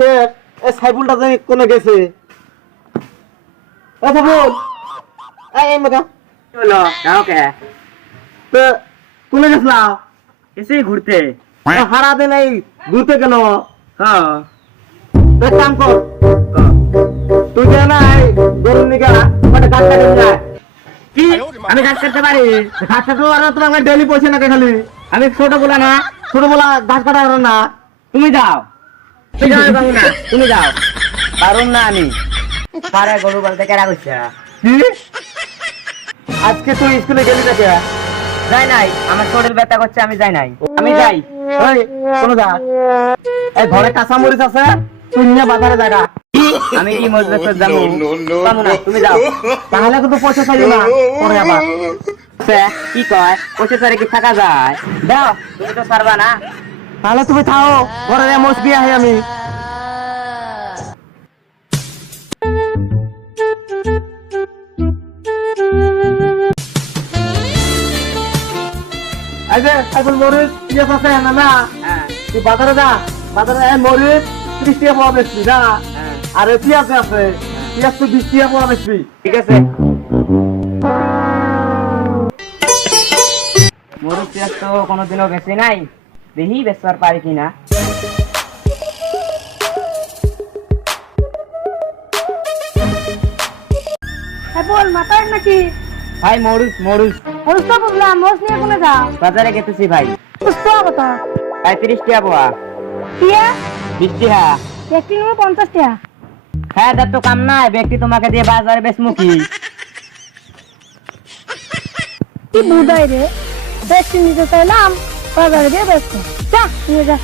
শেষ। এই সাইফুলটা জানি কোনে গেছে? এ এই এই যাও কে? তো কোনে গেছিলা? ঘুরতে। হারা দিন এই ঘুরতে হ্যাঁ তো কাম কর। তুই যে না এই গরুর মানে গাছ কাটে যায়। কি? আমি করতে পারি? ঘাস কাটতে পারো তোমার ডেলি পয়সা খালি। আমি ছোট বলা না ছোটবেলা ঘাস কাটা না। তুমি যাও। তুমি যাও বাবু না তুমি যাও। পারুম না আমি। পারে গরু বলতে কেরা করছে কি? আজকে তুই স্কুলে গেলি নাকি যাই নাই। আমার শরীর ব্যথা করছে আমি যাই নাই। আমি যাই। ওই কোনো যা। এই ঘরে কাঁচা মরিচ আছে? তুই নিয়ে বাজারে জায়গা আমি কি মজবে তো যাব? না। তুমি যাও। তাহলে কিন্তু পয়সা চাইও না। পরে আবার। কি কয়? পয়সা সারে কি থাকা যায়? দাও তুমি তো পারবা না। তাহলে তুমি থাও ঘরে মরিচ দিয়ে আহি আমি। এখন মরিচ পিঁয়াজ আছে না না? হ্যাঁ। তুই বাজারে যা বাজারে মরিচ ত্রিশ টাকা পাওয়া বেশি যা। হ্যাঁ। আর পেঁয়াজ আছে পেঁয়াজ তো বিশ টাকা পাওয়া বেশি। ঠিক আছে। মরুচ পেঁয়াজ তো কোনোদিনও বেশি নাই। দেখি বেচবার পারি কিনা বল মাথায় নাকি? ভাই মরুচ মরুচ হরুষ তো বুঝলাম মোষ নিয়ে কোনে যা? বাজারে গেতেছি ভাই। সুস্থ কথা? পঁয়ত্রিশ টাকা পোয়া টিয়া বিশ টাকা একটি নেব পঞ্চাশ টাকা হ্যাঁ তার তো কাম নাই ব্যক্তি তোমাকে দিয়ে বাজারে বেচমু কি কি বুধাই রে একটি নিতে চাইলাম বাজারে দিয়ে ব্যস্ত যা নিয়ে যা